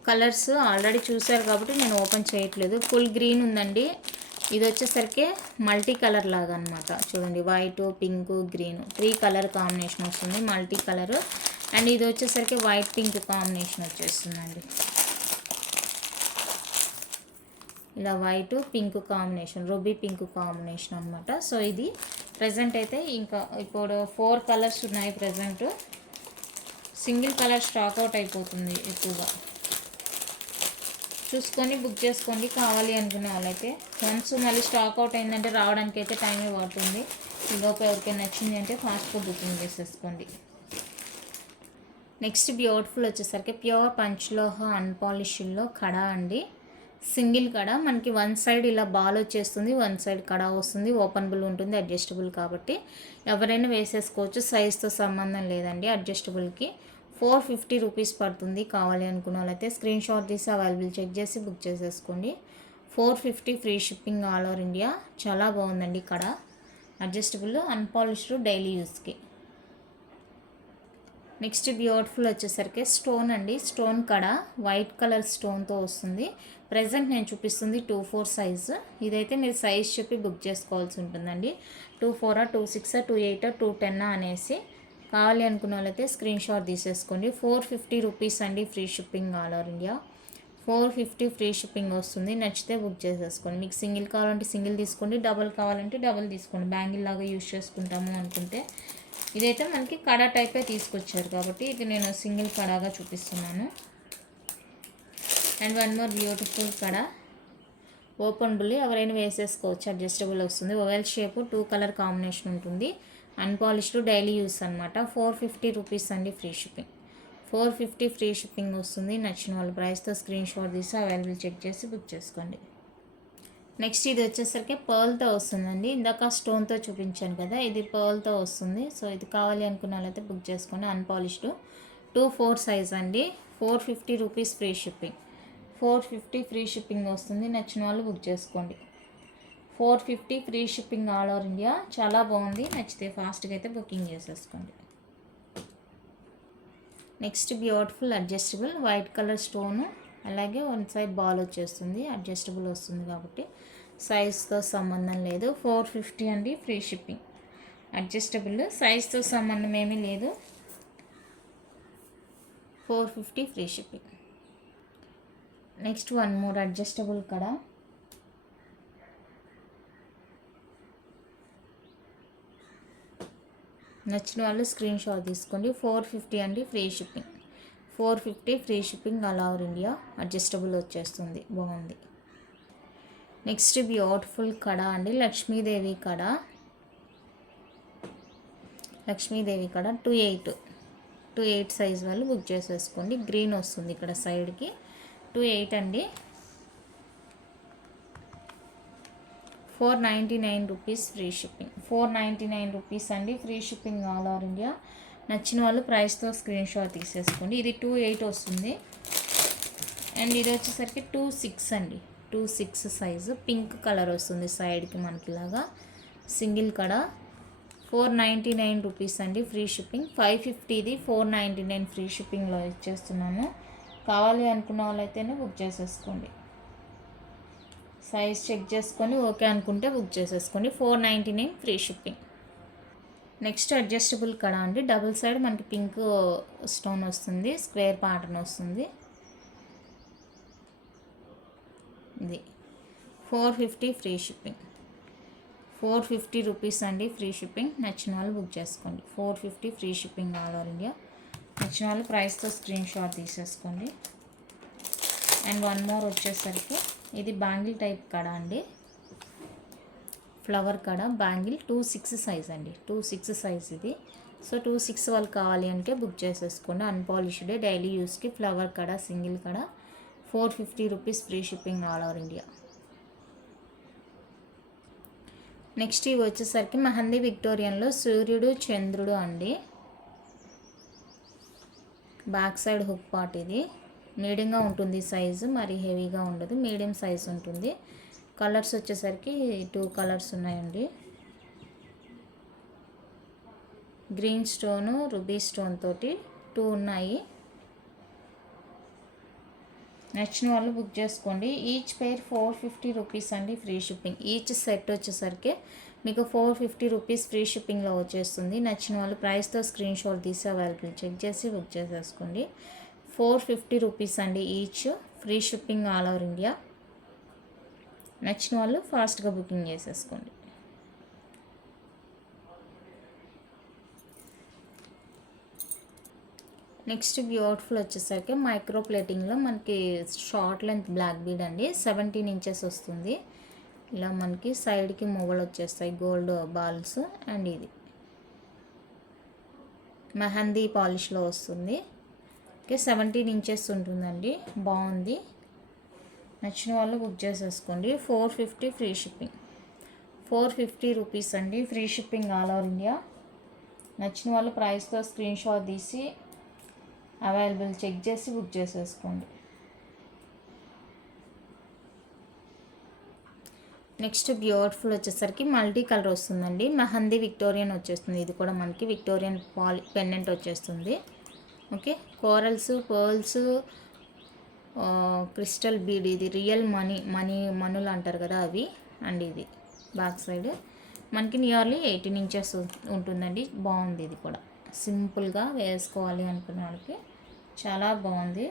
కలర్స్ ఆల్రెడీ చూసారు కాబట్టి నేను ఓపెన్ చేయట్లేదు. ఫుల్ గ్రీన్ ఉందండి. ఇది వచ్చేసరికి మల్టీ కలర్ లాగా అనమాట. చూడండి, white, pink, green 3 colour combination వస్తుంది, మల్టీ కలర్. అండ్ ఇది వచ్చేసరికి వైట్ పింక్ కాంబినేషన్ వచ్చేస్తుందండి. ఇలా white pink combination, ruby pink combination అనమాట. సో ఇది ప్రజెంట్ అయితే ఇంకా ఇప్పుడు 4 కలర్స్ ఉన్నాయి present. Single colour stock out అయిపోతుంది ఎక్కువగా. చూసుకొని బుక్ చేసుకోండి కావాలి అనుకునే వాళ్ళైతే. వన్స్ మళ్ళీ స్టాక్ అవుట్ అయిందంటే రావడానికి అయితే టైమే పడుతుంది. ఈలోపు ఎవరికైనా నచ్చింది అంటే ఫాస్ట్గా బుకింగ్ చేసేసుకోండి. నెక్స్ట్ బ్యూటిఫుల్ వచ్చేసరికి ప్యూర్ పంచలోహ అన్పాలిష్డ్లో కడా అండి. సింగిల్ కడా మనకి వన్ సైడ్ ఇలా బాల్ వచ్చేస్తుంది, వన్ సైడ్ కడా వస్తుంది. ఓపెనబుల్ ఉంటుంది, అడ్జస్టబుల్ కాబట్టి ఎవరైనా వేసేసుకోవచ్చు. సైజ్తో సంబంధం లేదండి, అడ్జస్టబుల్కి. 450 రూపీస్ పడుతుంది. కావాలి అనుకున్న వాళ్ళైతే స్క్రీన్ షాట్ తీసి అవైలబుల్ చెక్ చేసి బుక్ చేసేసుకోండి. 450 free shipping all over India. చాలా బాగుందండి కడ, అడ్జస్టబుల్, అన్పాలిష్డ్, డైలీ యూస్కి. నెక్స్ట్ బ్యూటిఫుల్ వచ్చేసరికి స్టోన్ అండి. స్టోన్ కడ వైట్ కలర్ స్టోన్తో వస్తుంది. ప్రజెంట్ నేను చూపిస్తుంది 2/4 సైజు. ఇదైతే మీరు సైజ్ చెప్పి బుక్ చేసుకోవాల్సి ఉంటుందండి. 2/4, 2/6, 2/8, 2/10 అనేసి. కావాలి అనుకున్న వాళ్ళైతే స్క్రీన్ షాట్ తీసేసుకోండి. 450 రూపీస్ అండి, free shipping all over India. 450 free shipping వస్తుంది. నచ్చితే బుక్ చేసేసుకోండి. మీకు సింగిల్ కావాలంటే సింగిల్ తీసుకోండి, డబుల్ కావాలంటే డబుల్ తీసుకోండి. బ్యాంగిల్ లాగా యూజ్ చేసుకుంటాము అనుకుంటే. ఇదైతే మనకి కడా టైపే తీసుకొచ్చారు కాబట్టి ఇది నేను సింగిల్ కడాగా చూపిస్తున్నాను. And one more beautiful kada, openable, ఎవరైనా వేసేసుకోవచ్చు, అడ్జస్టబుల్ వస్తుంది. ఓవెల్ షేప్, 2 కలర్ కాంబినేషన్ ఉంటుంది. అన్పాలిష్డ్, డైలీ యూస్ అనమాట. 450 రూపీస్ అండి, ఫ్రీ షిప్పింగ్. 450 ఫ్రీ షిప్పింగ్ వస్తుంది. నచ్చిన వాళ్ళ ప్రైస్తో స్క్రీన్ షాట్ తీసి అవైలబుల్ చెక్ చేసి బుక్ చేసుకోండి. నెక్స్ట్ ఇది వచ్చేసరికి పర్ల్తో వస్తుందండి. ఇందాక స్టోన్తో చూపించాను కదా, ఇది పర్ల్తో వస్తుంది. సో ఇది కావాలి అనుకున్న వాళ్ళైతే బుక్ చేసుకోండి. అన్పాలిష్డ్, 2/4 సైజ్ అండి. 450 rupees free shipping. 450 free shipping వస్తుంది. నచ్చిన వాళ్ళు బుక్ చేసుకోండి. 450 free shipping all over India. చాలా బాగుంది. నచ్చితే ఫాస్ట్గా అయితే బుకింగ్ చేసేసుకోండి. Next beautiful adjustable white colour stone, అలాగే వన్ సైడ్ బాల్ వచ్చేస్తుంది. అడ్జస్టబుల్ వస్తుంది కాబట్టి సైజ్తో సంబంధం లేదు. 450 అండి ఫ్రీ షిప్పింగ్. అడ్జస్టబుల్, సైజ్తో సంబంధం ఏమీ లేదు. 450 free shipping. Next one more adjustable కడ. నచ్చిన వాళ్ళు స్క్రీన్ షాట్ తీసుకోండి. 450 అండి free shipping. 450 free shipping all over India. Adjustable వచ్చేస్తుంది, బాగుంది. నెక్స్ట్ బ్యూటిఫుల్ కడ అండి, లక్ష్మీదేవి కడ. లక్ష్మీదేవి కడ 28 సైజ్ వాళ్ళు బుక్ చేసేసుకోండి. గ్రీన్ వస్తుంది ఇక్కడ సైడ్కి. 28 అండి. 499 రూపీస్ ఫ్రీ షిప్పింగ్. 499 రూపీస్ అండి free shipping all over India. నచ్చిన వాళ్ళు ప్రైస్తో స్క్రీన్ షాట్ తీసేసుకోండి. ఇది 28 వస్తుంది. అండ్ ఇది వచ్చేసరికి 26 అండి. 26 సైజు, పింక్ కలర్ వస్తుంది సైడ్కి మనకి ఇలాగా సింగిల్ కడ. 499 రూపీస్ అండి ఫ్రీ షిప్పింగ్. 550ది 499 ఫ్రీ షిప్పింగ్లో ఇచ్చేస్తున్నాను. కావాలి అనుకున్న వాళ్ళైతేనే బుక్ చేసేసుకోండి. సైజ్ చెక్ చేసుకొని ఓకే అనుకుంటే బుక్ చేసేసుకోండి. 499 ఫ్రీ షిప్పింగ్. నెక్స్ట్ అడ్జస్టబుల్ కడ అండి, డబుల్ సైడ్ మనకి పింక్ స్టోన్ వస్తుంది, స్క్వేర్ ప్యాటర్న్ వస్తుంది. ఇది 450 ఫ్రీ షిప్పింగ్. 450 రూపీస్ అండి ఫ్రీ షిప్పింగ్. నచ్చిన వాళ్ళు బుక్ చేసుకోండి. 450 free shipping all over India. నచ్చిన వాళ్ళు ప్రైస్తో స్క్రీన్ షాట్ తీసేసుకోండి. అండ్ వన్ మోర్ వచ్చేసరికి ఇది బ్యాంగిల్ టైప్ కడ అండి, ఫ్లవర్ కడ బ్యాంగిల్. 26 సైజ్ అండి. 26 సైజ్ ఇది. సో 26 వాళ్ళు కావాలి అంటే బుక్ చేసేసుకోండి. అన్పాలిష్డ్ డైలీ యూస్కి ఫ్లవర్ కడ, సింగిల్ కడ. 450 rupees free shipping all over India. Next ఇవి వచ్చేసరికి మెహందీ విక్టోరియన్లో సూర్యుడు చంద్రుడు అండి. బ్యాక్ సైడ్ హుక్ పార్ట్ ఇది. మీడియంగా ఉంటుంది సైజు, మరి హెవీగా ఉండదు, మీడియం సైజ్ ఉంటుంది. కలర్స్ వచ్చేసరికి 2 కలర్స్ ఉన్నాయండి. గ్రీన్ స్టోను, రూబీ స్టోన్ తోటి 2 ఉన్నాయి. నచ్చిన వాళ్ళు బుక్ చేసుకోండి. ఈచ్ పేర్ 450 రూపీస్ అండి ఫ్రీ షిప్పింగ్. ఈచ్ సెట్ వచ్చేసరికి మీకు 450 రూపీస్ ఫ్రీ షిప్పింగ్లో వచ్చేస్తుంది. నచ్చిన వాళ్ళు ప్రైస్తో స్క్రీన్ షాట్ తీసి అవైలబుల్ చెక్ చేసి బుక్ చేసేసుకోండి. 450 రూపీస్ అండి each, free shipping all over India. నచ్చిన వాళ్ళు ఫాస్ట్గా బుకింగ్ చేసేసుకోండి. నెక్స్ట్ బ్యూటిఫుల్ వచ్చేసరికి మైక్రో ప్లేటింగ్లో మనకి షార్ట్ లెంత్ బ్లాక్ బీడ్ అండి. 17 ఇంచెస్ వస్తుంది. ఇలా మనకి సైడ్కి మొగలు వచ్చేస్తాయి, గోల్డ్ బాల్స్. అండ్ ఇది మెహందీ పాలిష్లో వస్తుంది. ఓకే, 17 ఇంచెస్ ఉంటుందండి, బాగుంది. నచ్చిన వాళ్ళు బుక్ చేసేసుకోండి. 450 ఫ్రీ షిప్పింగ్. 450 రూపీస్ అండి free shipping all over India. నచ్చిన వాళ్ళు ప్రైస్తో స్క్రీన్ షాట్ తీసి అవైలబుల్ చెక్ చేసి బుక్ చేసేసుకోండి. నెక్స్ట్ బ్యూటిఫుల్ వచ్చేసరికి మల్టీ కలర్ వస్తుందండి. మెహందీ విక్టోరియన్ వచ్చేస్తుంది. ఇది కూడా మనకి విక్టోరియన్ పెండెంట్ వచ్చేస్తుంది. Okay, corals, pearls, crystal bead. ఇది రియల్ మనులు అంటారు కదా అవి. అండ్ ఇది బ్యాక్ సైడ్ మనకి నియర్లీ 18 ఇంచెస్ ఉంటుందండి. బాగుంది. ఇది కూడా సింపుల్గా వేసుకోవాలి అనుకున్న వాళ్ళకి చాలా బాగుంది.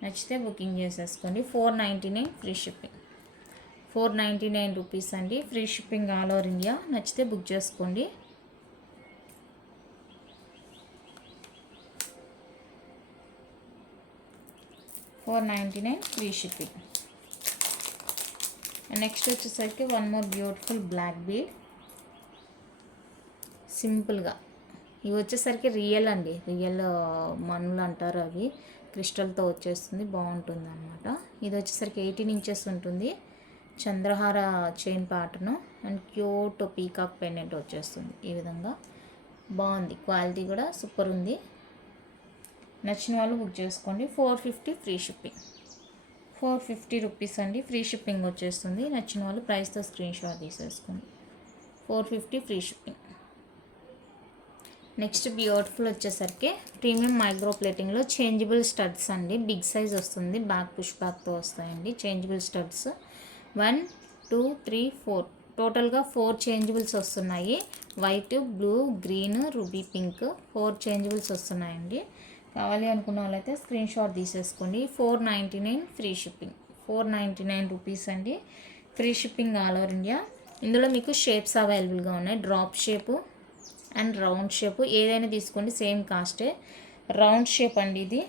నచ్చితే బుకింగ్ చేసేసుకోండి. 499 ఫ్రీ షిప్పింగ్. 499 రూపీస్ అండి free shipping all over India. నచ్చితే బుక్ చేసుకోండి. $499 ఫ్రీ షిప్పింగ్. నెక్స్ట్ వచ్చేసరికి one more beautiful black bead సింపుల్గా. ఇవి వచ్చేసరికి రియల్ అండి, రియల్ మనులు అంటారు అవి. క్రిస్టల్తో వచ్చేస్తుంది, బాగుంటుంది అనమాట. ఇది వచ్చేసరికి 18 ఇంచెస్ ఉంటుంది. చంద్రహార chain pattern and cute peacock pendant వచ్చేస్తుంది. ఈ విధంగా బాగుంది. క్వాలిటీ కూడా సూపర్ ఉంది. నచ్చిన వాళ్ళు బుక్ చేసుకోండి. 450 ఫ్రీ షిప్పింగ్. 450 రూపీస్ అండి, ఫ్రీ షిప్పింగ్ వచ్చేస్తుంది. నచ్చిన వాళ్ళు ప్రైస్తో స్క్రీన్ షాట్ తీసేసుకోండి. 450 ఫ్రీ షిప్పింగ్. నెక్స్ట్ బ్యూటిఫుల్ వచ్చేసరికి ప్రీమియం మైక్రో ప్లేటింగ్లో చేంజబుల్ స్టడ్స్ అండి. బిగ్ సైజ్ వస్తుంది, బ్యాక్ పుష్ బ్యాక్తో వస్తాయండి చేంజబుల్ స్టడ్స్. 1 2 3 4 టోటల్గా 4 చేంజబుల్స్ వస్తున్నాయి. White, blue, green, ruby pink 4 changeables వస్తున్నాయండి. కావాలి అనుకున్న వాళ్ళైతే స్క్రీన్ షాట్ తీసేసుకోండి. 499 ఫ్రీ షిప్పింగ్. 499 రూపీస్ అండి, free shipping all over India. ఇందులో మీకు షేప్స్ అవైలబుల్గా ఉన్నాయి. Drop shape and round shape ఏదైనా తీసుకోండి, సేమ్ కాస్టే. రౌండ్ షేప్ అండి ఇది.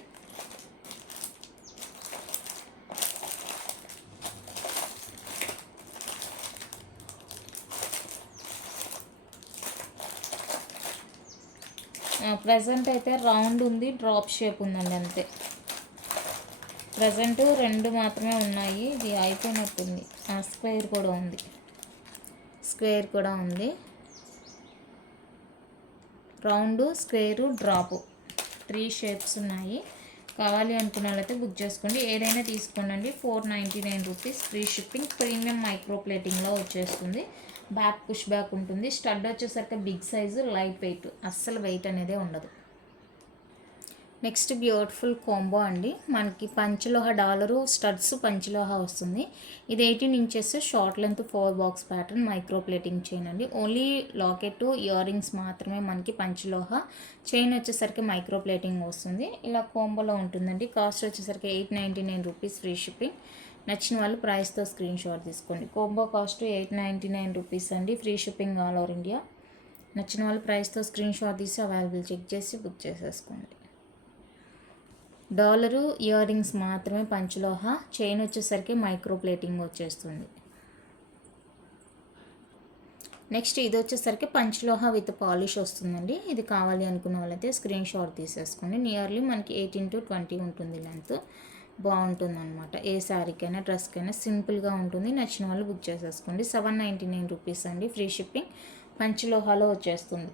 ప్రజెంట్ అయితే రౌండ్ ఉంది, డ్రాప్ షేప్ ఉందండి అంతే. ప్రజెంట్ 2 మాత్రమే ఉన్నాయి, ఇది అయిపోయినట్టుంది. స్క్వేర్ కూడా ఉంది, స్క్వేర్ కూడా ఉంది. రౌండ్, స్క్వేరు, డ్రాపు 3 షేప్స్ ఉన్నాయి. కావాలి అనుకున్న వాళ్ళైతే బుక్ చేసుకోండి, ఏదైనా తీసుకోండి. 499 rupees free shipping. Premium micro ప్లేటింగ్లో వచ్చేస్తుంది. బ్యాక్ పుష్ బ్యాక్ ఉంటుంది. స్టడ్ వచ్చేసరికి బిగ్ సైజు, లైట్ వెయిట్, అస్సలు వెయిట్ అనేది ఉండదు. నెక్స్ట్ బ్యూటిఫుల్ కాంబో అండి. మనకి పంచలోహ డాలరు స్టడ్స్ పంచలోహ వస్తుంది. ఇది 18 inches short length 4 box pattern micro plating chain అండి. ఓన్లీ లాకెట్, ఇయర్ రింగ్స్ మాత్రమే మనకి పంచలోహ. చైన్ వచ్చేసరికి మైక్రో ప్లేటింగ్ వస్తుంది. ఇలా కాంబోలో ఉంటుందండి. కాస్ట్ వచ్చేసరికి 899 రూపీస్ ఫ్రీ షిప్పింగ్. నచ్చిన వాళ్ళు ప్రైస్తో స్క్రీన్ షాట్ తీసుకోండి. కాంబో కాస్ట్ 899 రూపీస్ అండి, free shipping all over India. నచ్చిన వాళ్ళు ప్రైస్తో స్క్రీన్ షాట్ తీసి అవైలబుల్ చెక్ చేసి బుక్ చేసేసుకోండి. డాలరు, ఇయర్ రింగ్స్ మాత్రమే పంచలోహ. చైన్ వచ్చేసరికి మైక్రో ప్లేటింగ్ వచ్చేస్తుంది. నెక్స్ట్ ఇది వచ్చేసరికి పంచలోహ విత్ పాలిష్ వస్తుందండి. ఇది కావాలి అనుకున్న వాళ్ళైతే స్క్రీన్ షాట్ తీసేసుకోండి. నియర్లీ మనకి 18 to 20 ఉంటుంది లెంత్. బాగుంటుంది అనమాట. ఏ శారీకైనా డ్రెస్కైనా సింపుల్గా ఉంటుంది. నచ్చిన వాళ్ళు బుక్ చేసేసుకోండి. 799 రూపీస్ అండి, ఫ్రీ షిప్పింగ్. పంచలోహాలో వచ్చేస్తుంది,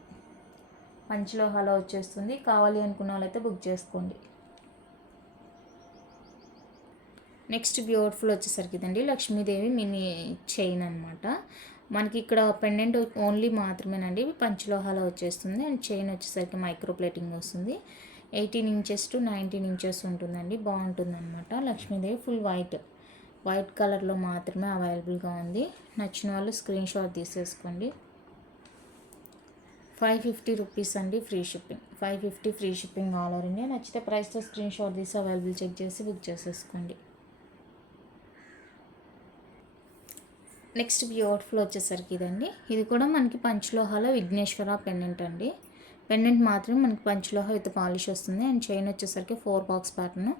పంచలోహాలో వచ్చేస్తుంది. కావాలి అనుకున్న వాళ్ళైతే బుక్ చేసుకోండి. నెక్స్ట్ బ్యూటిఫుల్ వచ్చేసరికి ఇదండి, లక్ష్మీదేవి మినీ చైన్ అనమాట. మనకి ఇక్కడ పెండెంట్ ఓన్లీ మాత్రమేనండి, పంచలోహాలో వచ్చేస్తుంది. అండ్ చైన్ వచ్చేసరికి మైక్రో ప్లేటింగ్ వస్తుంది. 18 ఇంచెస్ to 19 ఇంచెస్ ఉంటుందండి. బాగుంటుంది అనమాట. లక్ష్మీదేవి ఫుల్ వైట్ కలర్లో మాత్రమే అవైలబుల్గా ఉంది. నచ్చిన వాళ్ళు స్క్రీన్ షాట్ తీసేసుకోండి. 550 రూపీస్ అండి, free shipping. 550 free shipping all over India. నచ్చితే ప్రైస్తో స్క్రీన్ షాట్ తీసి అవైలబుల్ చెక్ చేసి బుక్ చేసేసుకోండి. నెక్స్ట్ బ్యూటిఫుల్ వచ్చేసరికి ఇదండి. ఇది కూడా మనకి పంచలోహాల విఘ్నేశ్వర పెండెంట్ అండి. పెండెంట్ మాత్రం మనకి పంచలోహ విత్ పాలిష్ వస్తుంది. అండ్ చైన్ వచ్చేసరికి 4 బాక్స్ ప్యాటర్న్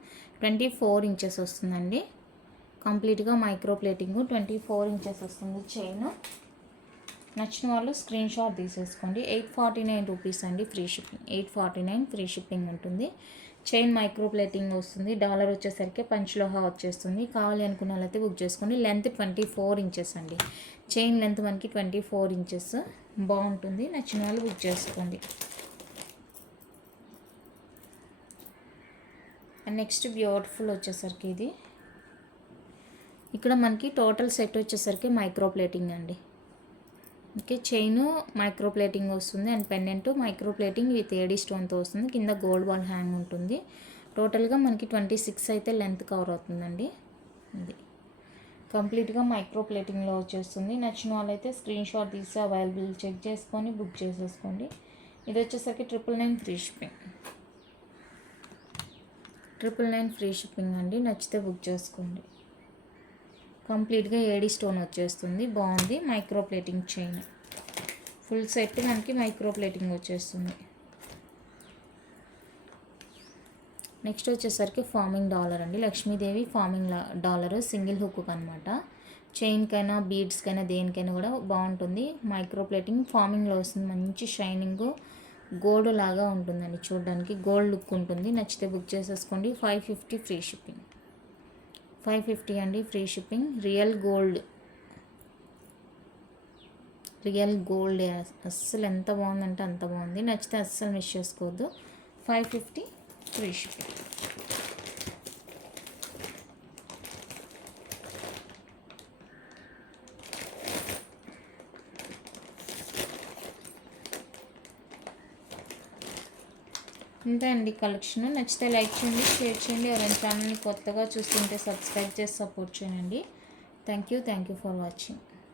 24 ఇంచెస్ వస్తుందండి. కంప్లీట్గా మైక్రో ప్లేటింగ్ 24 ఇంచెస్ వస్తుంది చైన్. నచ్చిన వాళ్ళు స్క్రీన్ షాట్ తీసేసుకోండి. 849 రూపీస్ అండి, ఫ్రీ షిప్పింగ్. 849 ఫ్రీ షిప్పింగ్ ఉంటుంది. చైన్ మైక్రో ప్లేటింగ్ వస్తుంది. డాలర్ వచ్చేసరికి పంచలోహ వచ్చేస్తుంది. కావాలి అనుకున్న వాళ్ళైతే బుక్ చేసుకోండి. లెంత్ 24 ఇంచెస్ అండి. చైన్ లెంత్ మనకి 24 ఇంచెస్. బాగుంటుంది. నచ్చిన వాళ్ళు బుక్ చేసుకోండి. అండ్ నెక్స్ట్ బ్యూటిఫుల్ వచ్చేసరికి ఇది, ఇక్కడ మనకి టోటల్ సెట్ వచ్చేసరికి మైక్రో ప్లేటింగ్ అండి. ఓకే, చైన్ మైక్రో ప్లేటింగ్ వస్తుంది. And pendant micro plating with AD స్టోన్తో వస్తుంది. కింద గోల్డ్ బాల్ హ్యాంగ్ ఉంటుంది. టోటల్గా మనకి 26 అయితే లెంత్ కవర్ అవుతుందండి. ఇది కంప్లీట్గా మైక్రో ప్లేటింగ్లో వచ్చేస్తుంది. నచ్చిన వాళ్ళైతే స్క్రీన్ షాట్ తీసి అవైలబుల్ చెక్ చేసుకొని బుక్ చేసేసుకోండి. ఇది వచ్చేసరికి 999 ఫ్రీ షిప్పింగ్. 999 ఫ్రీ షిప్పింగ్ అండి. నచ్చితే బుక్ చేసుకోండి. కంప్లీట్గా ఏడీ స్టోన్ వచ్చేస్తుంది. బాగుంది. Micro plating chain full set మనకి మైక్రో ప్లేటింగ్ వచ్చేస్తుంది. నెక్స్ట్ వచ్చేసరికి ఫార్మింగ్ డాలర్ అండి. Lakshmidevi farming dollar single hook అనమాట. చైన్కైనా బీడ్స్కైనా దేనికైనా కూడా బాగుంటుంది. మైక్రో ప్లేటింగ్ ఫార్మింగ్లో వస్తుంది. మంచి షైనింగ్ గోల్డ్ లాగా ఉంటుందండి. చూడడానికి గోల్డ్ లుక్ ఉంటుంది. నచ్చితే బుక్ చేసేసుకోండి. 550 ఫ్రీ షిప్పింగ్. 550 అండి, ఫ్రీ షిప్పింగ్. రియల్ గోల్డ్ అస్సలు ఎంత బాగుందంటే అంత బాగుంది. నచ్చితే అస్సలు మిస్ చేసుకోవద్దు. 550 ఫ్రీ షిప్పింగ్. ఇంతే అండి కలెక్షన్. నచ్చితే లైక్ చేయండి, షేర్ చేయండి. ఎవరైనా ఛానల్ని కొత్తగా చూస్తుంటే సబ్స్క్రైబ్ చేసి సపోర్ట్ చేయండి. Thank you for watching.